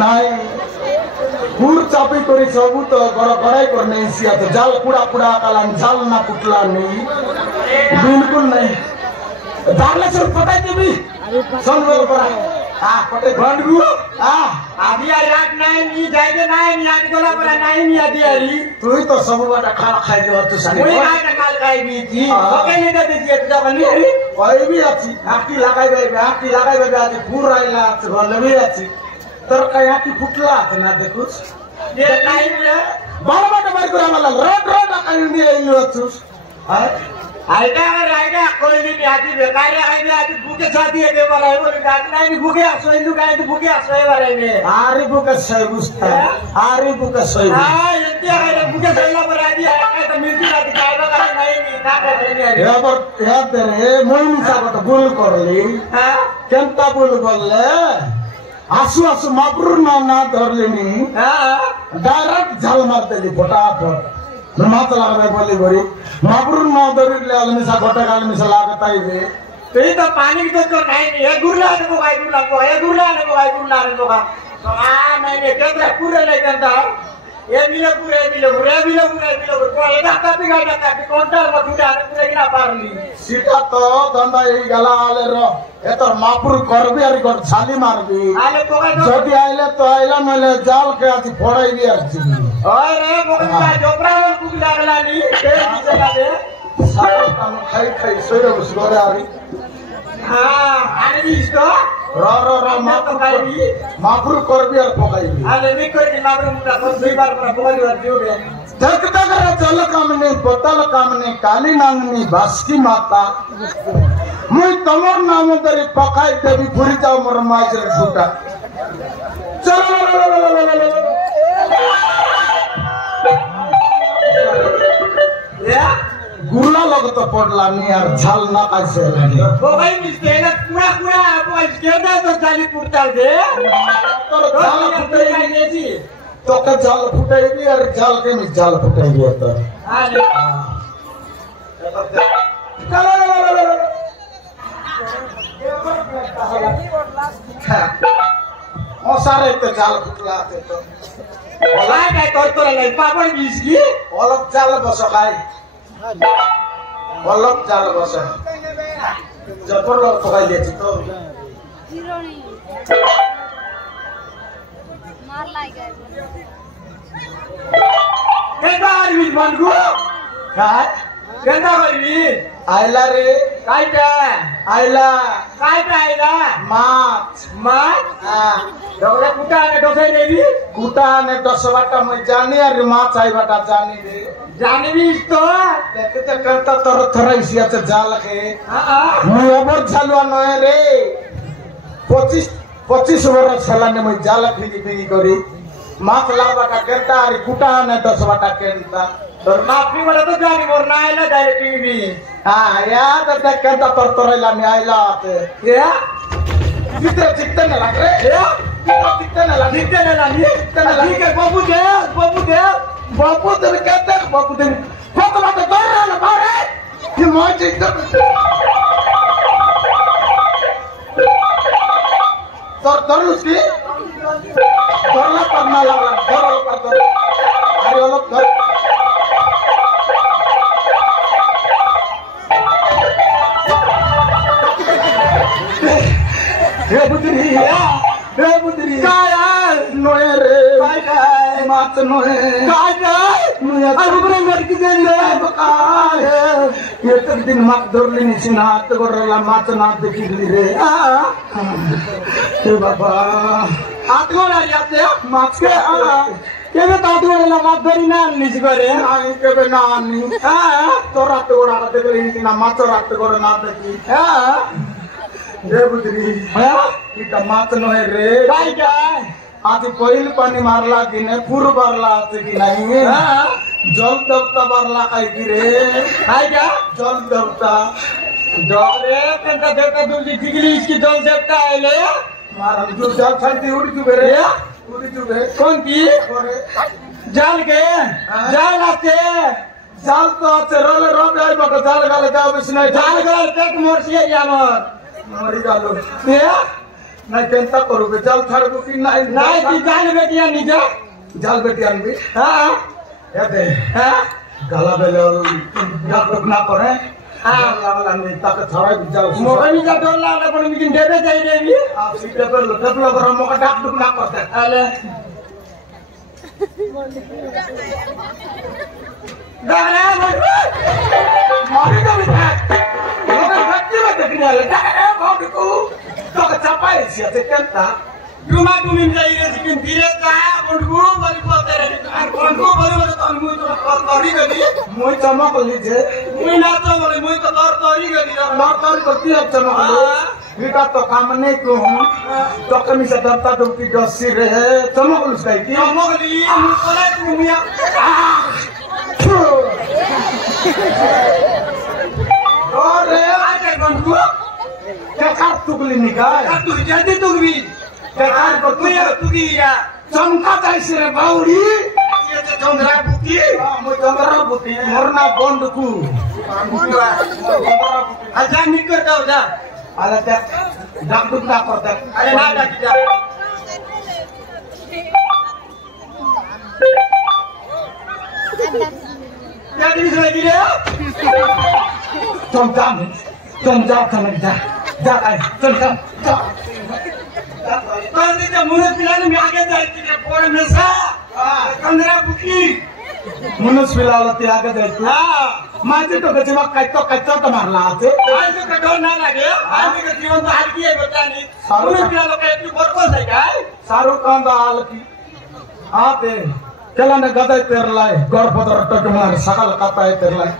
नहीं पूर चापी करी सबू तो गड़ाई कर नहीं सिया तो जाल पुड़ा पुड़ा कालान जाल ना पुटला नहीं बिल्कुल नहीं जाले से पटाई देवी सुन बोल पड़ा पटे भंडू आदि याद नहीं जाएगे नहीं याद गोला पड़ा नहीं आदि यारी तू ही तो सब बड़ा खाना खाई दे तू सानी कोई खाना खाई भी थी ओके नहीं दे दीजिए तुझा बनी यारी कोई भी अच्छी आकी लगाई बे आज पूरा आइला तो बोले भी अच्छी तर कहीं की फुटला ना देखुस ये नहीं मिले बाल बाटे बारी कुरा वाला रोड कहीं नहीं आइलो तू आइडा कोई नहीं आती बेकार आइडा आती भूखे साथी है के वाला है बोले गाड़ी नहीं भूखे सोई लू गाड़ी भूखे सोई वाले में आरी भूखे सोई बुस्ता आरी भूखे सोई हां ये है भूखे सोईला पर आदि है तो मिलती आती खाएगा का नहीं ना करे नहीं या पर या तेरे मोइन सा तो बोल करली हां केंता बोल बोलले आसु आसु माबरूर ना धरलेनी हां डायरेक्ट झाल मार देली फटाफट मात लागले बोली बरी माबरूर ना धरले अलमिसा गोटा अलमिसा लागता ही दे तो ये तो पानी की तो नहीं है गुरला ने को गाय गुरला को है गुरला ने को का तो मैंने केतरा पूरे ले करता ये मिले पूरे को एदा कापी काउंटर में पूरा पूरे गिरा पारली सीधा तो धंदा यही गला आले रो ए तो मापुर करबी और कर छाली मारबी आले तो का जदी आइले तो आइला नले जाल के आती फोड़ाई भी आती ओए रे मोका जोपरा में कुक लागला नी तेल की जगह दे सारा काम खाई सोरे बसगोरे आरी हां आने भी इसको रो मापुर करबी और पकाईबी आले मी कोई मापुर मुंडा को दुई बार पर बोली और दियो बे धक धक रे चल कामने बोतल कामने काली नांगनी बास्की माता मुई तमर नाम दरी पकाई देवी भूरी जाओ मोर माजर फुटा चलो या गुरला लगत पड़ला नहीं यार झाल ना कैसे लगे वो भाई मिस्ते ना पूरा वो केदा तो चाली पुरता दे तो झाल फुटाई नहीं जी तो का झाल फुटाई भी और झाल के में झाल फुटाई भी होता हां ओ सारे तो झाल फुटला तो ओला काय करतो रे पापड़ बीस की অলপ জাল বস খাই অলপ জাল বস জপর লোক খাই দিয়েছি তো मार लागे केदा आरबी बनगु काय केदा आरबी आइला रे कायटा आइला आइला माछ माछ हां डोले कुटा ने डोसे रेबी कुटा ने 10 बाटा मैं जानी और माछ आई बाटा जानी रे जानी भी तो देखते तो करता तर थराइसिया से जाल के हां मैं ओवर झालवा नय रे 25 वर्ष छला ने मैं जाल फिगी करी माछ ला बाटा केता और कुटा ने 10 बाटा केता और माफी वाला तो जानी मोर ना आइला डायरेक्ट भी हां याद देख केता तर तरैला में आइला आते या चित्ते न लग रे या चित्ते न लग ठीक है बाबू दे बापू तेरे कहते हैं बापू तेरे फोटो बाटे दौड़ रहा ना बारे ये मौज एकदम दौड़ उसकी दौड़ना पड़ना लगा दौड़ अरे वो लोग दौड़ बुद्धि काय नोए रे काय मात नोए काय अरे बरे लड़की दे रे काय ये तक दिन मात दौड़ली निसी ना हाथ गोरला मात ना देखली रे ए बाबा हाथ गोला जाते मात के केबे तात गोला मात धरी ना निसी करे आई केबे ना आनी तो रात गोड़ा देखली निसी ना मात रात गोड़ा ना देखी रे बुद्धि की मात नोए रे काय काय आती पहिल पानी मारला की नाही पूर बारला आते की नाही जल देवता बारला काय की रे काय क्या जल देवता अरे कंटा देवता तुझी टिकली इसकी जल देवता आले महाराज जो जल छाती उड़ क्यों रे उड़ क्यों रे कौन की जाल के जाल आते जाल तो आते रोले रोबे आई बका जाल गाले जाओ बिस नहीं जाल गाल तक मोरसी यामर मरी जालो নাই কেনতা করবে জাল ছাড়বো কি নাই নাই তুই জাল বেটিয়া নিজে জাল বেটি আনবি হ্যাঁ এতে হ্যাঁ গালা বেলে ডাক না করে হ্যাঁ আমি তাকে ছড়াই যাও মোকামি যা ডর লাগলে কোনো মিটিং দেবে যাই দেবি আপনি ডেভেলপার মোকা ডাক ডুক না করতে আলে দাঁড়া বলবো মারি যাবি থাক লোকের ভক্তি মধ্যে কিনে টাকা ভাউটুকু তোকে চাপাইছি আছে কেনতা Cuma kumin saya ini sikin dire kaya, kondu balik poter ini, kondu balik poter tahun mui tu tori gadi, মই চমক লিজে mui nato balik mui tu tori gadi, লটর করতে চমক এটা তো কাম নেই কম তোকে মিশে দত্তা ডুবকি দসি রে চমক লুসাই কি kamu kali, mui kolai tu mui ya, ওরে ada kondu, কেকার তুকলি নিগায় tu jadi tu gini, কেকার করতে mui ya tu gini ya, চমকা যাইছে রে Bauri ia tu chandra bukti, মই চমরা বুতি মরনা বন্ধকু aja nikar tau dah, আরে দেখ ডাক ডুক না করতে ada nada kita, jadi bisa gini ya. চমচা চমক যা যা আই চমচা যা Kalau kita mulut bilang ni agak dari kita porang mesa, kamera bukti. মনুষ ফিলালতি আগে দেখু Ah, মাঝে তো গেছে কাইতো তো মারলা আছে ayo kita kau nak lagi, ayo kita jiwan tu hari dia bertani. Mulut bilang lo kayak tu berkos saja. Shahrukh Khan দা আলকি আতে কেলানে গদাই তেরলাই গর্ভদর টকমার সকাল কাপায় তেরলাই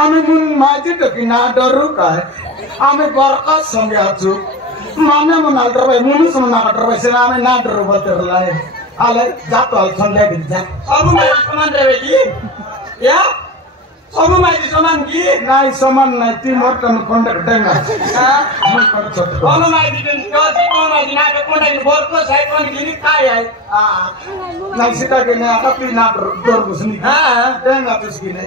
আমি moon মাঝে তো কি না ডরু কায় আমি বরকার সঙ্গে আছু মানে মন আলটার ভাই মুনুষ মন আলটার ভাই সেনা আমি না ডরু বলতেরলাই আলে যাতো আল সন্ধ্যা দিন যা Kamu masih saman reweki, ya? Kamu masih saman ki? নাই সমান নাই তুই মোর কোন কন্ডাক্টর না মই কর ছোট Kamu masih dan kau si kamu masih nak kau nak berkos saya kau gini kaya. নাই সেটা কেনে আকা তুই না ডর বুঝনি Ah, দেন না তুই কিনে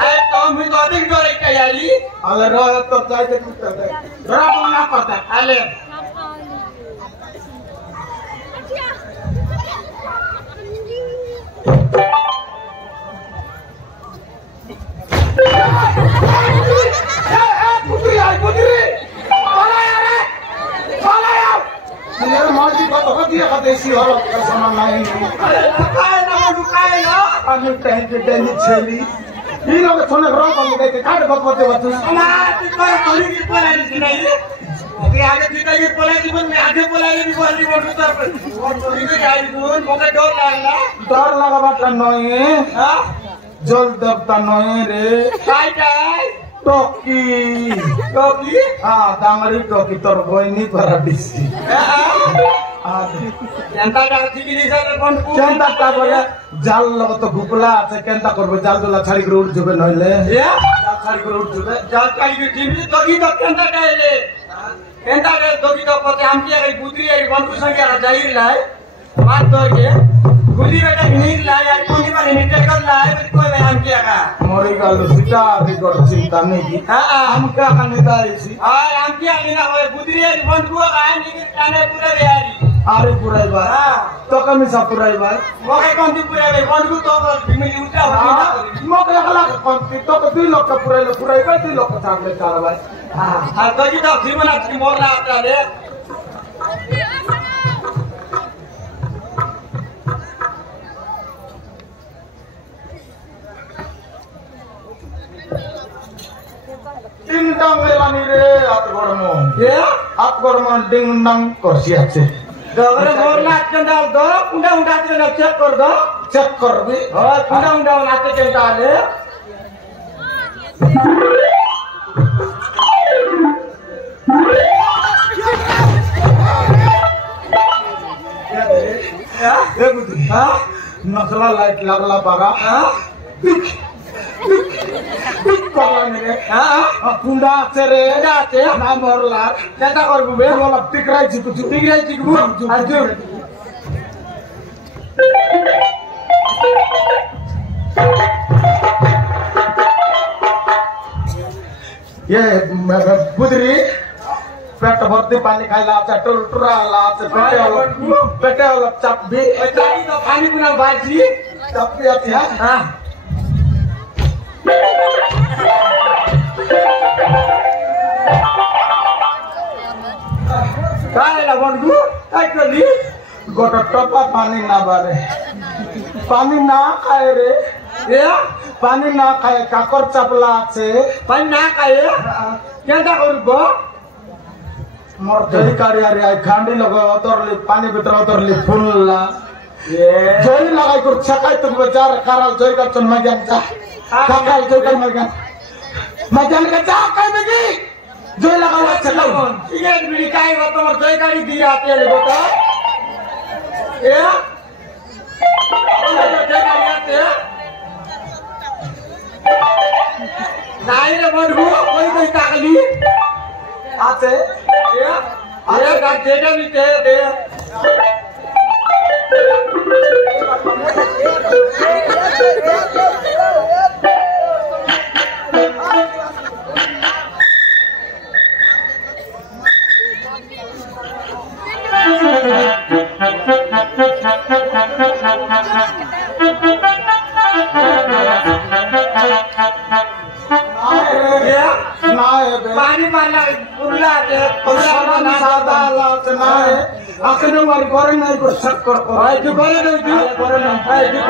ayo kamu itu ada yang dorek kaya li, আলে রয় তো যাইতে কুতে দে রাবো না পাতা ale. পুত্রি আই পুত্রি পালায়া রে পালায়া মের মাঝি কত দিয়ে দেশি হলো সমান নাই Kaya na. আমি টাইতে দেনি ছেলি এই লোক থনে রব বলি দেতে কাট গপতে বতু Ama, kita kali ni pula di sini. Oke, ada kita ni pula di mana? Ada pula di mana di mana tu? Orang itu jadi tu, muka dor lah. ডর লাগাবাটা নয় Hah? জল দেবতা নয় রে Kai. Talkie Kopi? দামারি টকি তোর বইনি করা দিছি Yang tak ada sini di sana pun. কেনতা তারপরে জাল লগত গুপলা আছে কেনতা করবে জাল দোলা ছাড়ি করে উঠ যাবে নইলে Ya? জাল ছাড়ি করে উঠ যাবে Jangan kali di sini toki tok yang tak ada ini. Yang tak ada toki tok pasti hampir ada putri ada bangku sangat ada jahil lah. Mat toki. Putri ada ini lah, yang pun di mana ini terkait lah, betul yang hampir kan. মরি গেল সেটা record চিন্তা নেই Ah, আমাকে Akane দাইছি hampir ini nak putri ada bangku kan, ini tanah pura biari. আরে পুরাইবা তোকে আমি সাপুরাইবা Mokai konti pura biari, bangku tu dimiliki utah. মকে একলা কন্তি তোকে 2 লক্ষ পুরাইলে পুরাইবা 2 লক্ষ থাকলে চালাবাই Ah, toki tok di mana di morla ada deh. টিংডাং মেলানি রে আত গরম Ya? আত গরম ডিংডাং করছি আছে Kalau morla cendal do, undang-undang tu nak cek kor do. Check করবি Oh, undang-undang nak cendal deh. Ya? এ বুদ্ধি হ্যাঁ নকলা লাইট লাগলা পারা Hah? করলানি রে Hah? পুন্ডা আছে রে Ada ada. না মরলার Cendal kor gue. বলা টিকরাই Jitu Tinggal di gue. Aduh. এ বুদরি पेट भर्ती पानी खाइला आचे टुलटुरा लाचे पेटे वाला चप भी चाली तो पानी पुना बाजी चप भी आती है हां काय ला बंधु काय करली गोटा टपा पानी ना बारे पानी ना खाए रे ए पानी ना खाए काकर चपला आचे पानी ना खाए केंदा करबो मोर जई कारी आरे आई खांडी लगा उतरली पानी भीतर उतरली फुलला जई लगाई कर छकाई तुम बेचारा कराल जई का चन मगन जा काकाल जई का मगन का जा काय बेगी जई लगावा छकाई ये बिड़ी काय हो तोर जई गाड़ी दिया तेरे बेटा ए जई गाड़ी आते नाही रे बंधु कोई ताकली आते अरे का जेटा भी दे पानी मारला उरला दे पानी सादा लाच ना है आखिर मार करे नहीं को शक कर भाई तू करे नहीं तू करे ना भाई तू